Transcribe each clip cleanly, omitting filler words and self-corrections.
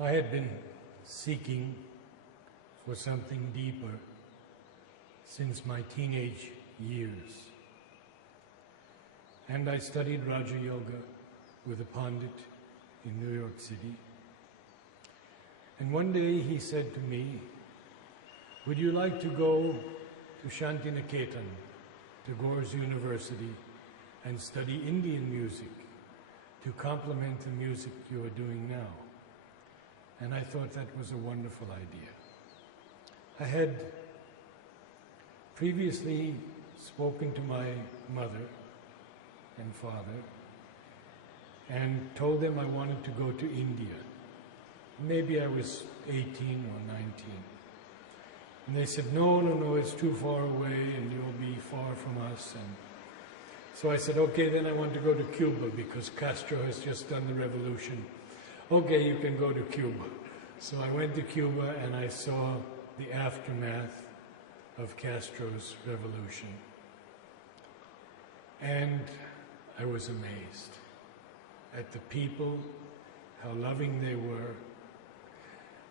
I had been seeking for something deeper since my teenage years. And I studied Raja Yoga with a Pandit in New York City. And one day he said to me, "Would you like to go to Shantiniketan, Tagore's University, and study Indian music to complement the music you are doing now?" And I thought that was a wonderful idea. I had previously spoken to my mother and father and told them I wanted to go to India. Maybe I was 18 or 19. And they said, no, it's too far away and you'll be far from us. And so I said, okay, then I want to go to Cuba because Castro has just done the revolution. Okay, you can go to Cuba. So I went to Cuba and I saw the aftermath of Castro's revolution. And I was amazed at the people, how loving they were.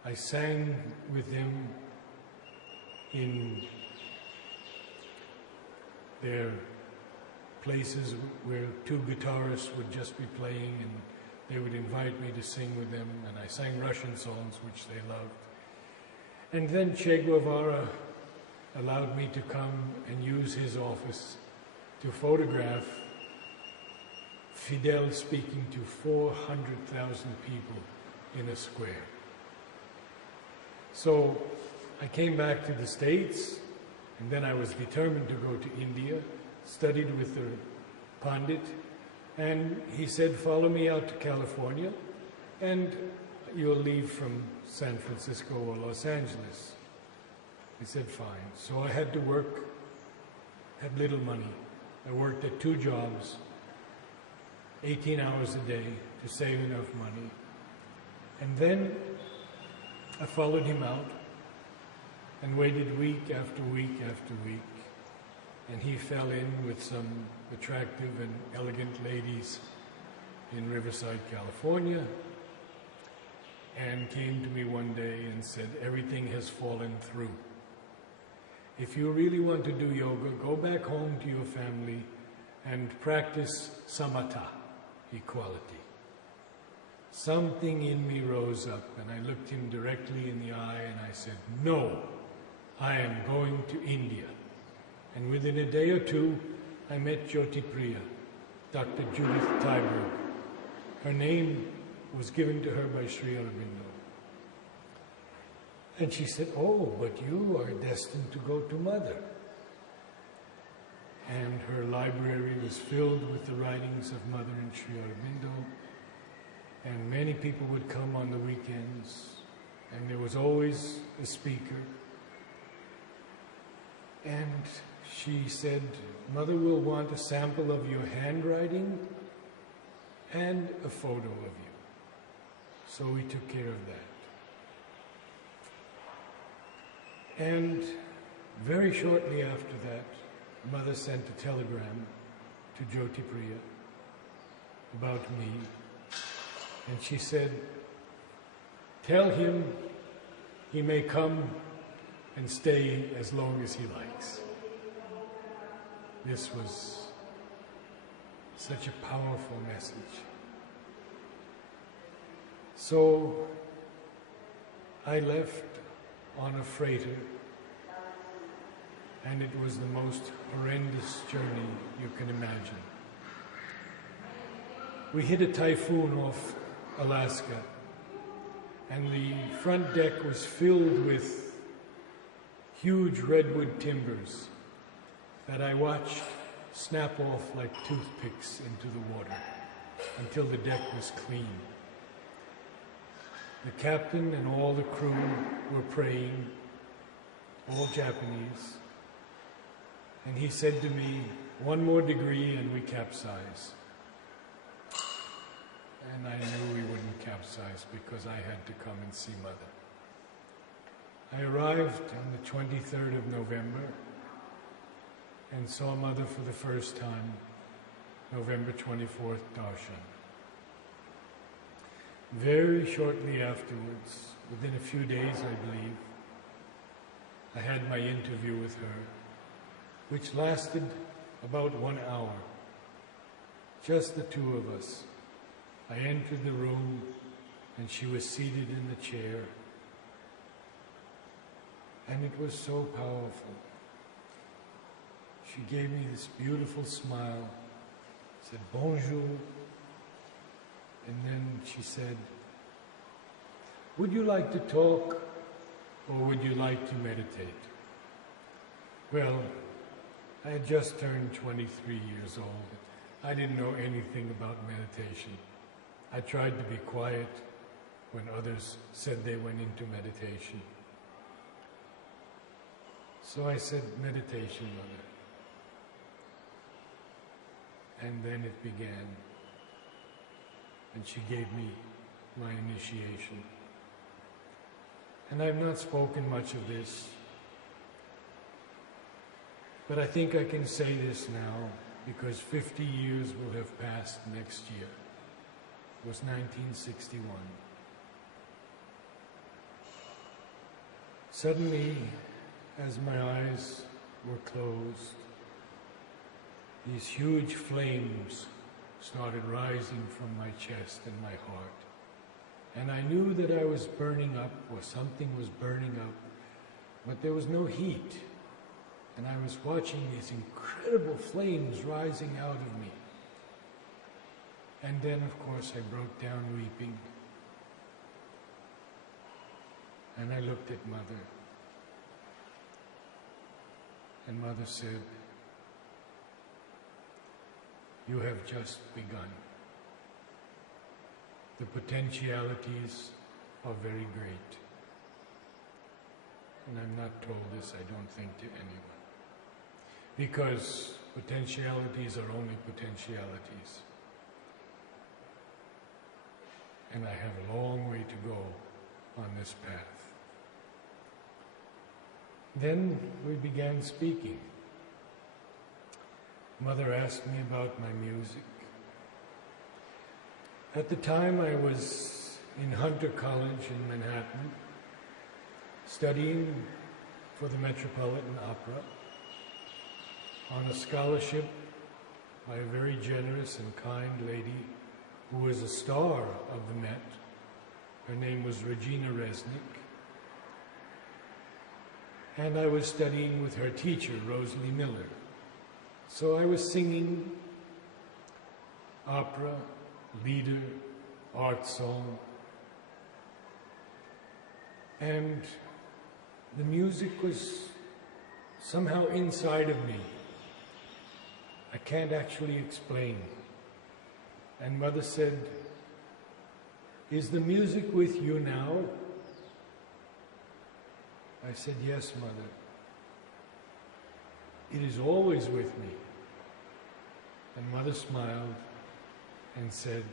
I sang with them in their places where two guitarists would just be playing and they would invite me to sing with them, and I sang Russian songs which they loved. And then Che Guevara allowed me to come and use his office to photograph Fidel speaking to 400,000 people in a square. So I came back to the States, and then I was determined to go to India, studied with the Pandit, and he said, follow me out to California, and you'll leave from San Francisco or Los Angeles. I said, fine. So I had to work, had little money. I worked at 2 jobs, 18 hours a day to save enough money. And then I followed him out and waited week after week after week. And he fell in with some attractive and elegant ladies in Riverside, California, and came to me one day and said, everything has fallen through. If you really want to do yoga, go back home to your family and practice samatha, equality. Something in me rose up, and I looked him directly in the eye and I said, no, I am going to India. And within a day or two, I met Jyoti Priya, Dr. Judith Tyberg. Her name was given to her by Sri Aurobindo. And she said, oh, but you are destined to go to Mother. And her library was filled with the writings of Mother and Sri Aurobindo. And many people would come on the weekends. And there was always a speaker. And she said, Mother will want a sample of your handwriting and a photo of you. So we took care of that. And very shortly after that, Mother sent a telegram to Jyoti Priya about me. And she said, tell him he may come and stay as long as he likes. This was such a powerful message. So I left on a freighter, and it was the most horrendous journey you can imagine. We hit a typhoon off Alaska, and the front deck was filled with huge redwood timbers that I watched snap off like toothpicks into the water until the deck was clean. The captain and all the crew were praying, all Japanese, and he said to me, 1 more degree and we capsize. And I knew we wouldn't capsize because I had to come and see Mother. I arrived on the 23rd of November and saw Mother for the first time, November 24th, Darshan. Very shortly afterwards, within a few days I believe, I had my interview with her, which lasted about 1 hour. Just the two of us. I entered the room and she was seated in the chair. And it was so powerful. She gave me this beautiful smile, said bonjour, and then she said, would you like to talk or would you like to meditate? Well, I had just turned 23 years old. I didn't know anything about meditation. I tried to be quiet when others said they went into meditation. So I said, meditation, Mother. And then it began. And she gave me my initiation. And I've not spoken much of this, but I think I can say this now because 50 years will have passed next year. It was 1961. Suddenly, as my eyes were closed, these huge flames started rising from my chest and my heart. And I knew that I was burning up, or something was burning up, but there was no heat. And I was watching these incredible flames rising out of me. And then, of course, I broke down weeping. And I looked at Mother. And Mother said, you have just begun. The potentialities are very great. And I'm not told this, I don't think, to anyone. Because potentialities are only potentialities. And I have a long way to go on this path. Then we began speaking. Mother asked me about my music. At the time I was in Hunter College in Manhattan, studying for the Metropolitan Opera on a scholarship by a very generous and kind lady who was a star of the Met. Her name was Regina Resnick. And I was studying with her teacher, Rosalie Miller. So I was singing opera, lieder, art song, and the music was somehow inside of me. I can't actually explain. And Mother said, is the music with you now? I said, yes, Mother. It is always with me. And Mother smiled and said,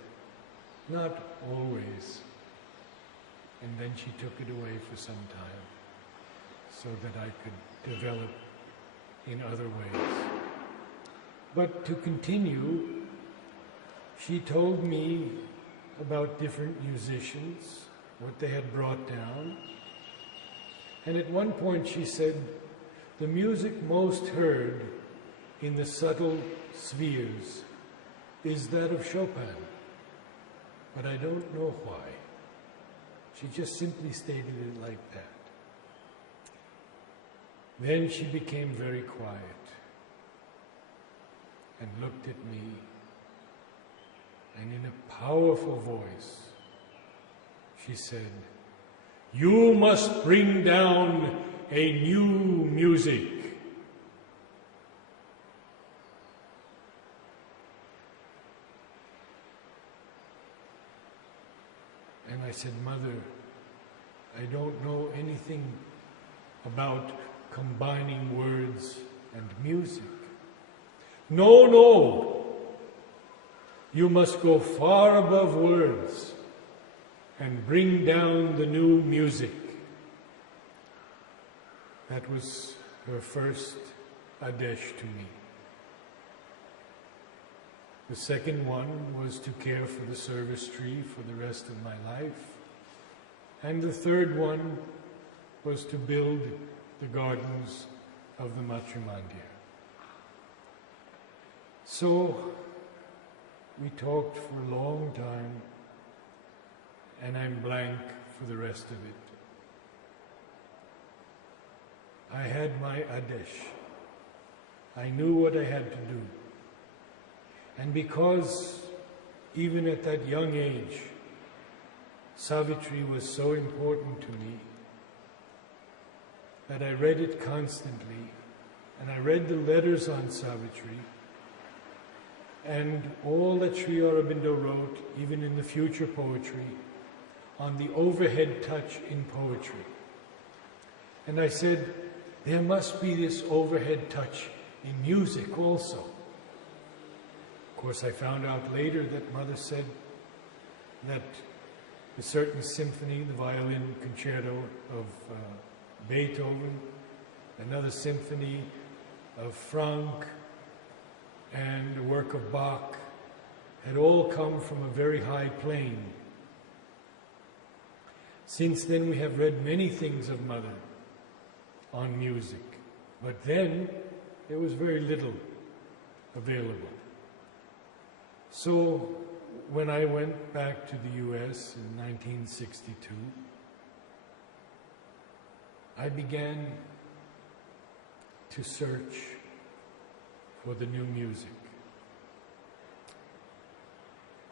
not always. And then she took it away for some time so that I could develop in other ways. But to continue, she told me about different musicians, what they had brought down. And at one point she said, the music most heard in the subtle spheres is that of Chopin, but I don't know why. She just simply stated it like that. Then she became very quiet and looked at me, and in a powerful voice, she said, you must bring down a new music. And I said, Mother, I don't know anything about combining words and music. No, no. You must go far above words and bring down the new music. That was her first Adesh to me. The second one was to care for the service tree for the rest of my life. And the third one was to build the gardens of the Matrimandir. So we talked for a long time, and I'm blank for the rest of it. I had my Adesh. I knew what I had to do. And because even at that young age, Savitri was so important to me that I read it constantly, and I read the letters on Savitri, and all that Sri Aurobindo wrote, even in the future poetry, on the overhead touch in poetry. And I said, there must be this overhead touch in music also. Of course, I found out later that Mother said that a certain symphony, the violin concerto of Beethoven, another symphony of Franck, and a work of Bach had all come from a very high plane. Since then we have read many things of Mother on music, but then there was very little available. So when I went back to the US in 1962, I began to search for the new music.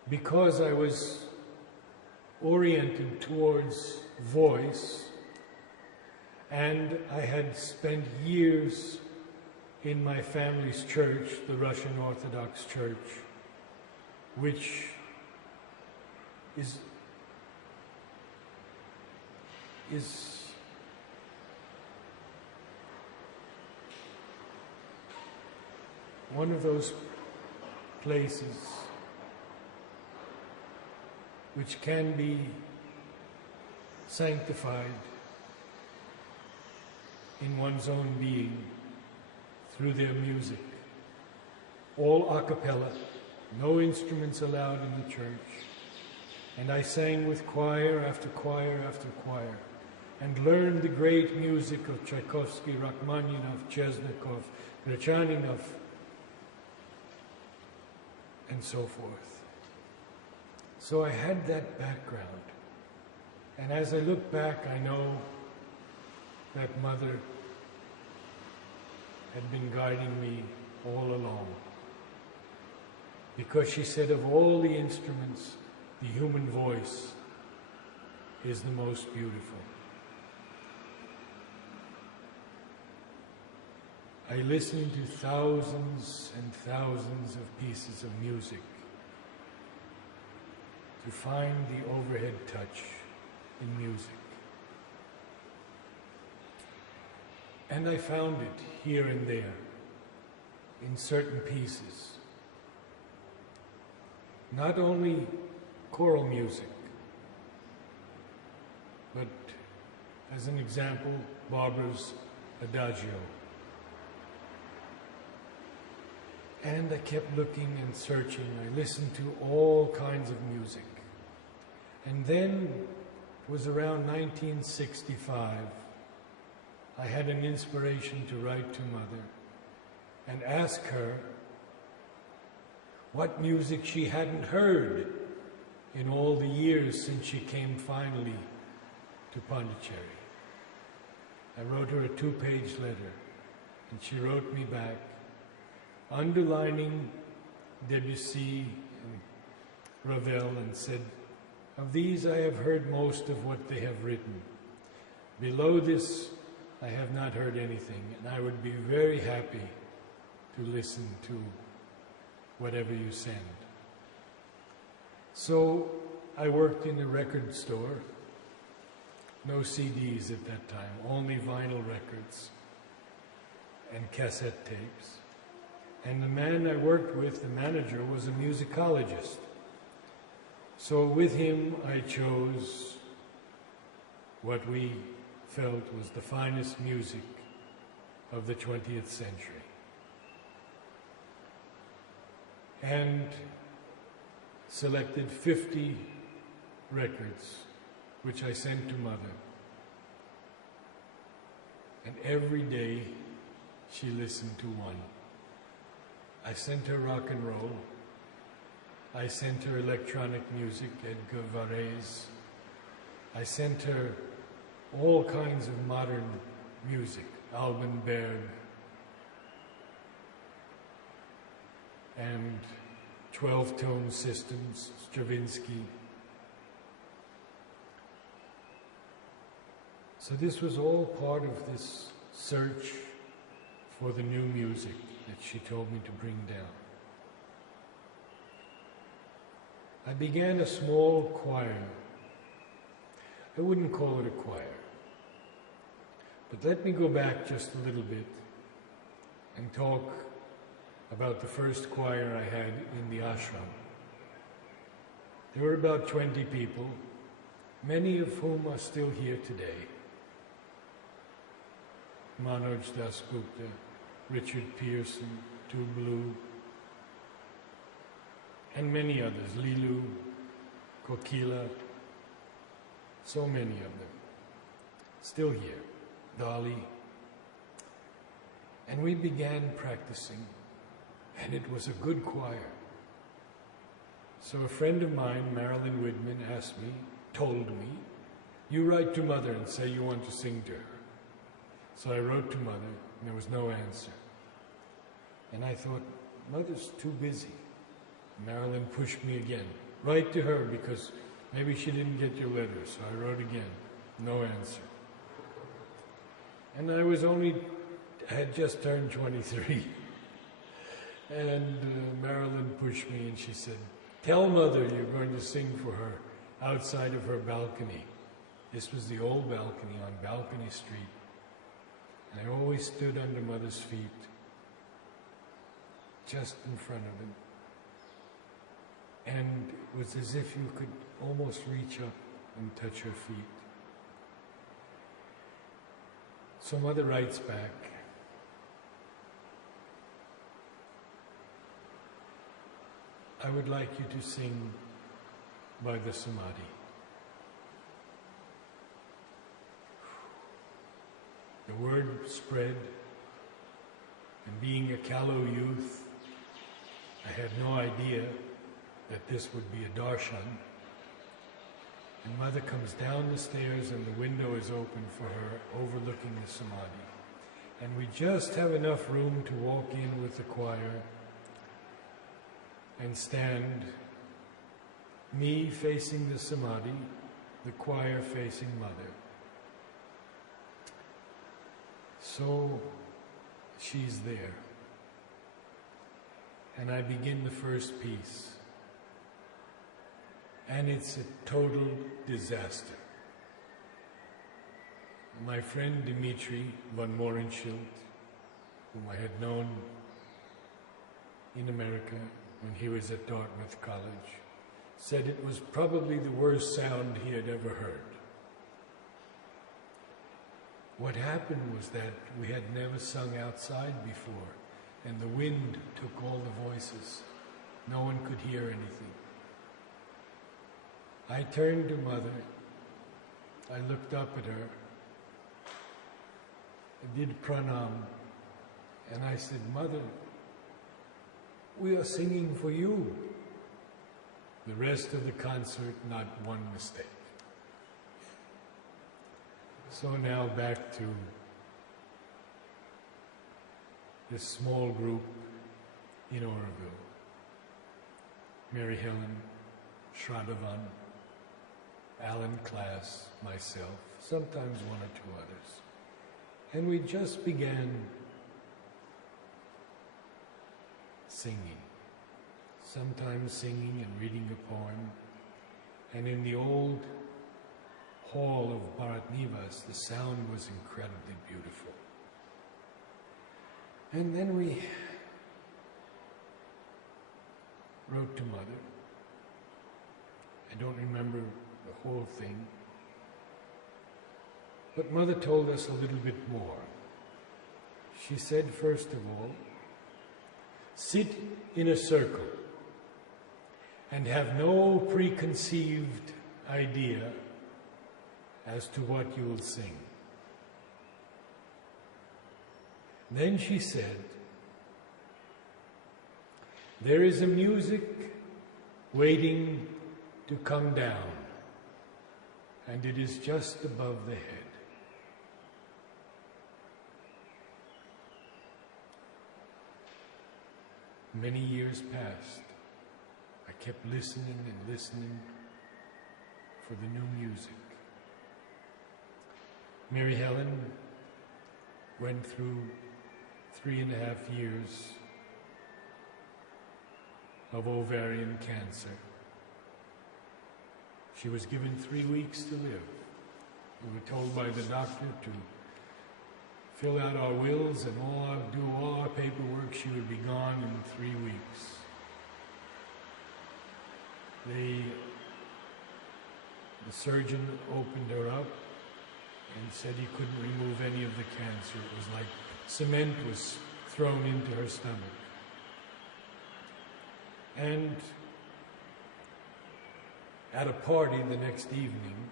Because I was oriented towards voice, and I had spent years in my family's church, the Russian Orthodox Church, which is one of those places which can be sanctified in one's own being through their music. All a cappella, no instruments allowed in the church. And I sang with choir after choir after choir, and learned the great music of Tchaikovsky, Rachmaninoff, Chesnikov, Grachaninov, and so forth. So I had that background. And as I look back, I know that Mother had been guiding me all along. Because she said of all the instruments, the human voice is the most beautiful. I listened to thousands and thousands of pieces of music to find the overhead touch in music. And I found it here and there in certain pieces. Not only choral music, but as an example, Barbara's Adagio. And I kept looking and searching. I listened to all kinds of music. And then it was around 1965, I had an inspiration to write to Mother and ask her what music she hadn't heard in all the years since she came finally to Pondicherry. I wrote her a 2-page letter, and she wrote me back, underlining Debussy and Ravel, and said, "Of these I have heard most of what they have written. Below this, I have not heard anything, and I would be very happy to listen to whatever you send." So I worked in a record store. No CDs at that time, only vinyl records and cassette tapes. And the man I worked with, the manager, was a musicologist. So with him I chose what we felt was the finest music of the 20th century. and selected 50 records, which I sent to Mother. And every day she listened to one. I sent her rock and roll. I sent her electronic music, Edgar Varese. I sent her all kinds of modern music, Alban Berg, and 12-tone systems, Stravinsky. So this was all part of this search for the new music that she told me to bring down. I began a small choir. I wouldn't call it a choir. But let me go back just a little bit and talk about the first choir I had in the ashram. There were about 20 people, many of whom are still here today. Manoj Dasgupta, Richard Pearson, Tublu, and many others, Lilu, Kokila, so many of them, still here, Dali. And we began practicing, and it was a good choir. So a friend of mine, Marilyn Widman, told me, you write to Mother and say you want to sing to her. So I wrote to Mother, and there was no answer. And I thought, Mother's too busy. Marilyn pushed me again. Write to her, because maybe she didn't get your letter. So I wrote again. No answer. And I had just turned 23. And Marilyn pushed me and she said, tell Mother you're going to sing for her outside of her balcony. This was the old balcony on Balcony Street. And I always stood under Mother's feet, just in front of him. And it was as if you could almost reach up and touch her feet. So Mother writes back, I would like you to sing by the Samadhi. The word spread, and being a callow youth, I had no idea that this would be a darshan. And Mother comes down the stairs and the window is open for her, overlooking the Samadhi. And we just have enough room to walk in with the choir and stand, me facing the Samadhi, the choir facing Mother. So she's there. And I begin the first piece. And it's a total disaster. My friend Dmitri von Mohrenschildt, whom I had known in America when he was at Dartmouth College, said it was probably the worst sound he had ever heard. What happened was that we had never sung outside before, and the wind took all the voices. No one could hear anything. I turned to Mother, I looked up at her, I did pranam, and I said, Mother, we are singing for you. The rest of the concert, not one mistake. So now back to this small group in Aurobindo. Mary Helen, Shraddhavan, Alan Klass, myself, sometimes one or two others. And we just began singing. Sometimes singing and reading a poem. And in the old hall of Bharat Nivas, the sound was incredibly beautiful. And then we wrote to Mother. I don't remember the whole thing. But Mother told us a little bit more. She said, first of all, sit in a circle and have no preconceived idea as to what you will sing. Then she said, there is a music waiting to come down, and it is just above the head. Many years passed. I kept listening and listening for the new music. Mary Helen went through 3.5 years of ovarian cancer. She was given 3 weeks to live. We were told by the doctor to fill out our wills and do all our paperwork. She would be gone in 3 weeks. The surgeon opened her up and said he couldn't remove any of the cancer. It was like cement was thrown into her stomach. And at a party the next evening,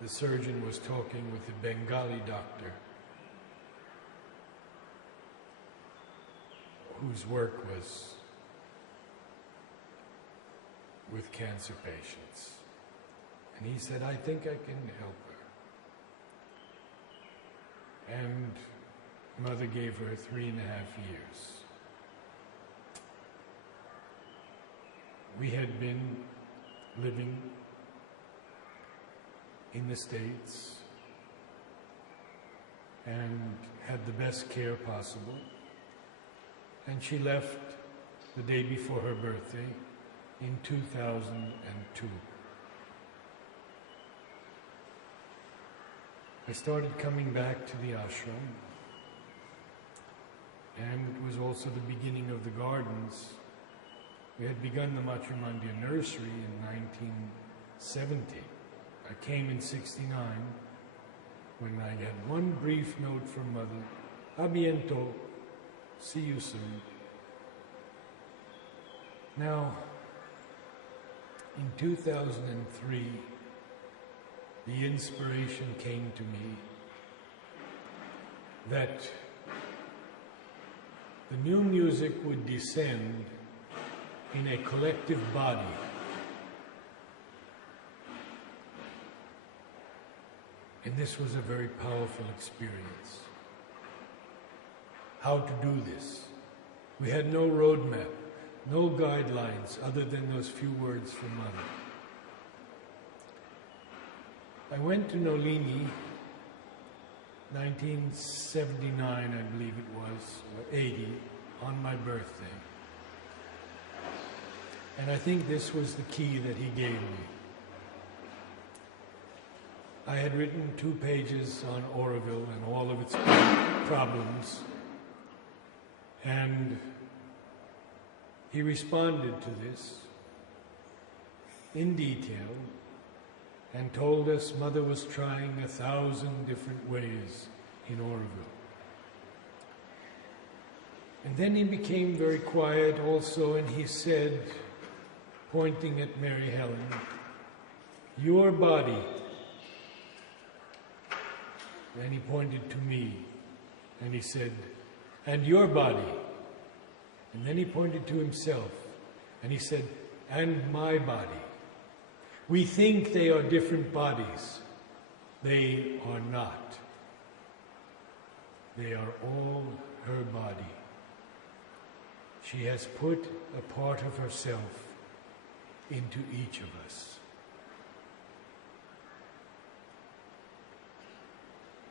the surgeon was talking with the Bengali doctor whose work was with cancer patients. And he said, I think I can help her. And Mother gave her 3.5 years. We had been living in the States and had the best care possible. And she left the day before her birthday in 2002. I started coming back to the ashram, and it was also the beginning of the gardens. We had begun the Matrimandir nursery in 1970. I came in 69 when I had one brief note from Mother, "A biento, see you soon." Now, in 2003, the inspiration came to me that the new music would descend in a collective body. And this was a very powerful experience. How to do this? We had no roadmap, no guidelines other than those few words from Mother. I went to Nolini, 1979, I believe it was, or 80, on my birthday. And I think this was the key that he gave me. I had written 2 pages on Aurobindo and all of its problems, and he responded to this in detail and told us Mother was trying 1,000 different ways in Aurobindo. And then he became very quiet also, and he said, pointing at Mary Helen, "Your body." Then he pointed to me, and he said, "And your body." And then he pointed to himself, and he said, "And my body." We think they are different bodies. They are not. They are all her body. She has put a part of herself into each of us.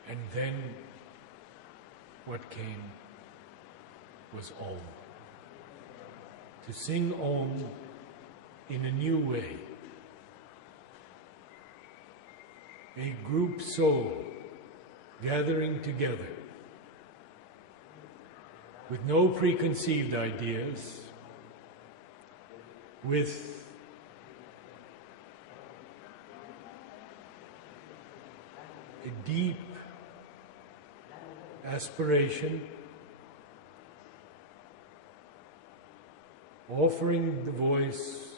And then what came was Om. To sing Om in a new way. A group soul gathering together with no preconceived ideas, with a deep aspiration, offering the voice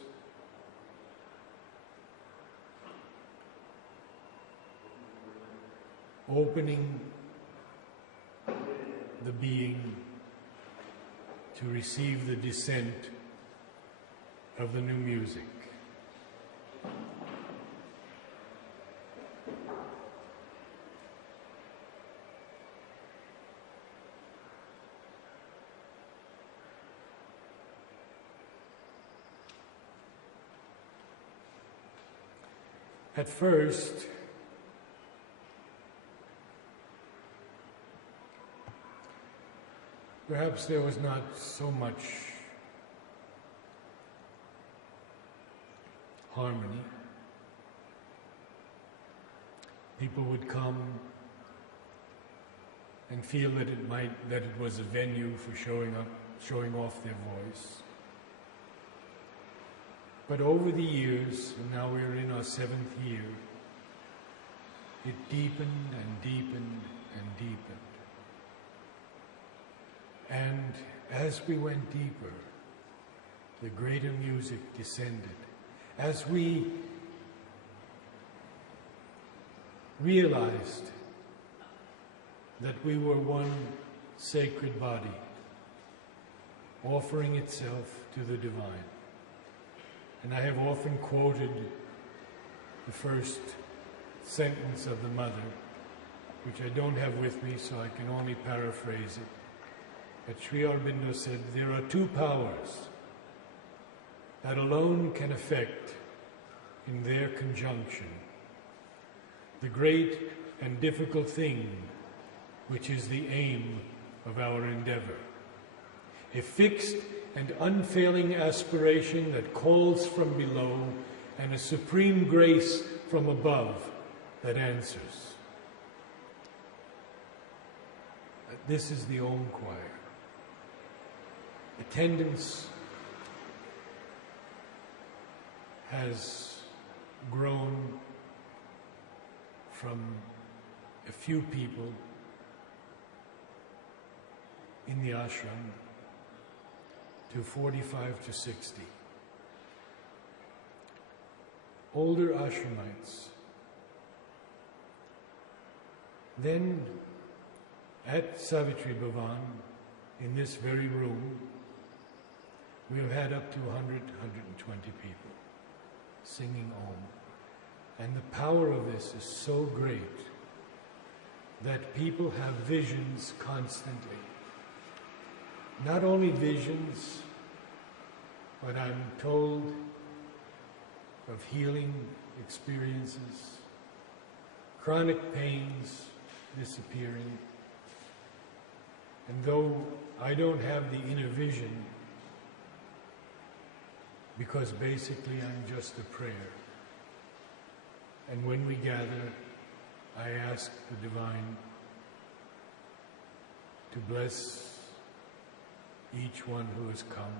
opening the being to receive the descent of the new music. At first, perhaps there was not so much harmony. People would come and feel that it was a venue for showing off their voice. But over the years, and now we're in our 7th year, it deepened and deepened and deepened. And as we went deeper, the greater music descended. As we realized that we were one sacred body, offering itself to the divine. And I have often quoted the first sentence of the Mother, which I don't have with me, so I can only paraphrase it. But Sri Aurobindo said, there are 2 powers that alone can effect, in their conjunction, the great and difficult thing which is the aim of our endeavor. A fixed and unfailing aspiration that calls from below, and a supreme grace from above that answers. This is the Om Choir. Attendance has grown from a few people in the ashram to 45 to 60. Older ashramites. Then at Savitri Bhavan, in this very room, we have had up to 100, 120 people singing Om. And the power of this is so great that people have visions constantly. Not only visions, but I'm told of healing experiences, chronic pains disappearing. And though I don't have the inner vision, because basically I'm just a prayer. And when we gather, I ask the Divine to bless each one who has come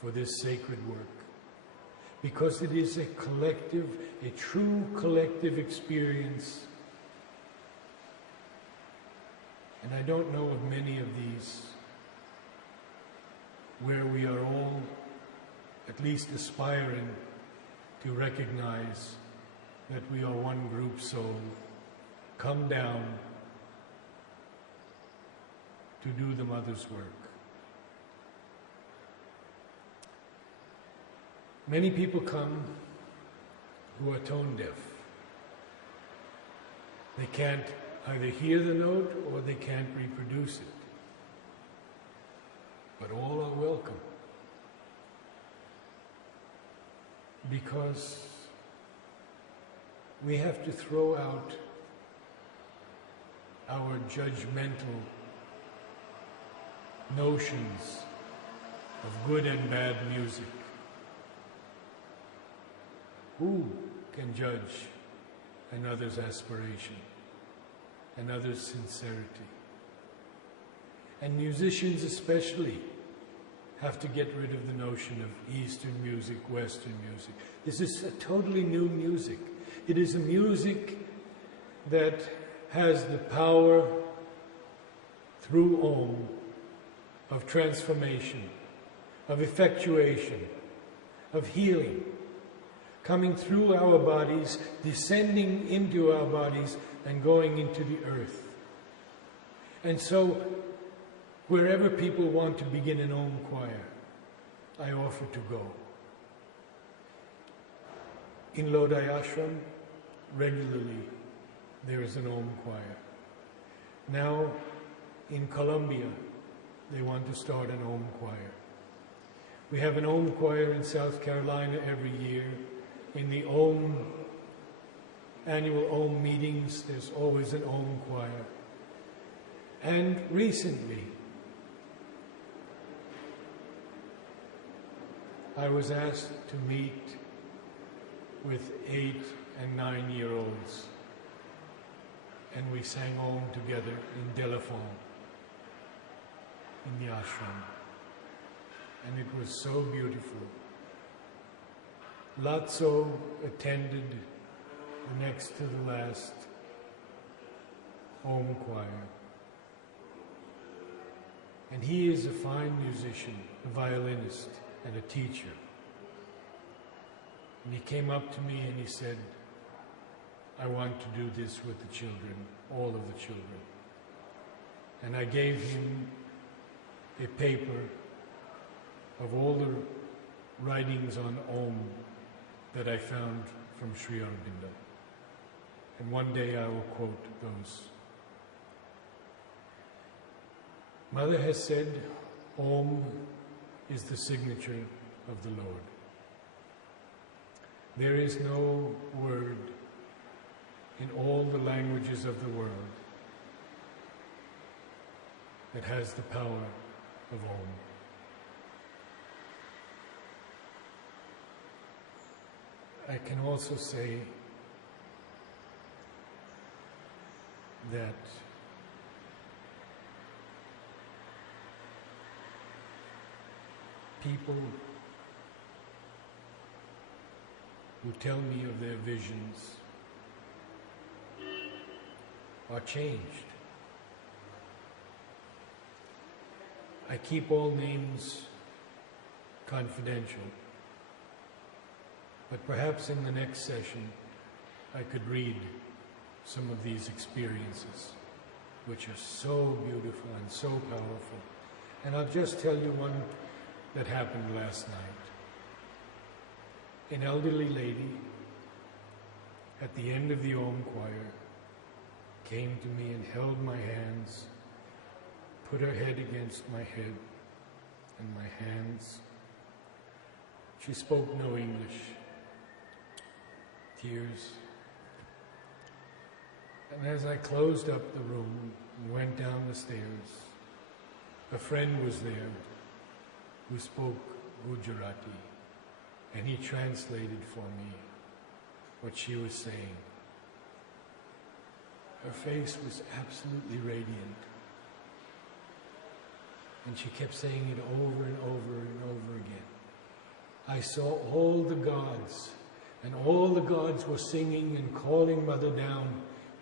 for this sacred work, because it is a collective, a true collective experience. And I don't know of many of these where we are all at least aspiring to recognize that we are one group soul, come down to do the Mother's work. Many people come who are tone deaf. They can't either hear the note or they can't reproduce it. But all are welcome, because we have to throw out our judgmental notions of good and bad music. Who can judge another's aspiration, another's sincerity? And musicians especially have to get rid of the notion of Eastern music, Western music. This is a totally new music. It is a music that has the power through Om of transformation, of effectuation, of healing, coming through our bodies, descending into our bodies, and going into the earth. And so, wherever people want to begin an Om choir, I offer to go. In Lodi Ashram, regularly, there is an Om choir. Now, in Colombia, they want to start an Om choir. We have an Om choir in South Carolina every year. In the annual Om meetings, there's always an Om choir. And recently, I was asked to meet with 8- and 9-year-olds, and we sang Om together in Delafon, in the ashram. And it was so beautiful. Lazzo attended the next to the last Om choir. And he is a fine musician, a violinist, and a teacher. And he came up to me and he said, I want to do this with the children, all of the children. And I gave him a paper of all the writings on Om that I found from Sri Aurobindo. And one day I will quote those. Mother has said, Om is the signature of the Lord. There is no word in all the languages of the world that has the power of Om. I can also say that people who tell me of their visions are changed. I keep all names confidential, but perhaps in the next session I could read some of these experiences, which are so beautiful and so powerful. And I'll just tell you one that happened last night. An elderly lady at the end of the Om choir came to me and held my hands, put her head against my head and my hands. She spoke no English. Tears. And as I closed up the room and went down the stairs, a friend was there who spoke Gujarati, and he translated for me what she was saying. Her face was absolutely radiant, and she kept saying it over and over and over again. I saw all the gods, and all the gods were singing and calling Mother down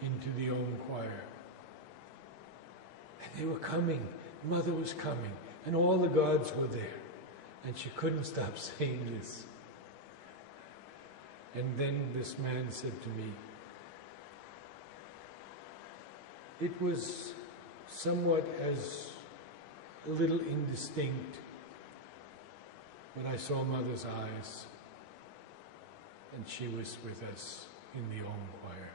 into the Om choir. And they were coming, Mother was coming, and all the gods were there. And she couldn't stop saying this. And then this man said to me, it was somewhat as a little indistinct, but I saw Mother's eyes, and she was with us in the Om choir.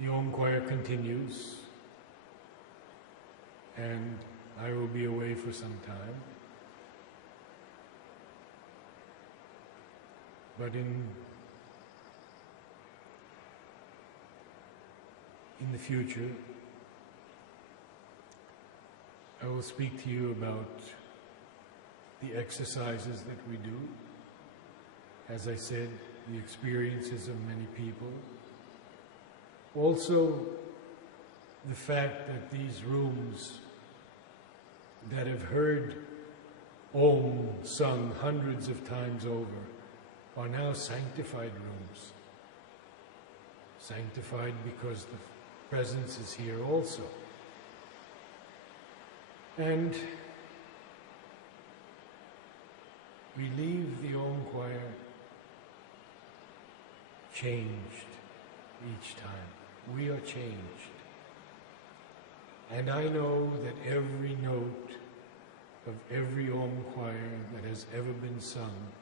The Om choir continues, and I will be away for some time. But in the future, I will speak to you about the exercises that we do. As I said, the experiences of many people. Also, the fact that these rooms that have heard Om sung hundreds of times over are now sanctified rooms. Sanctified because the presence is here also. And we leave the Om choir changed each time. We are changed. And I know that every note of every Om choir that has ever been sung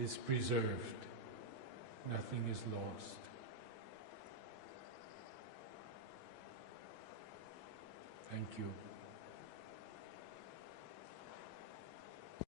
is preserved. Nothing is lost. Thank you.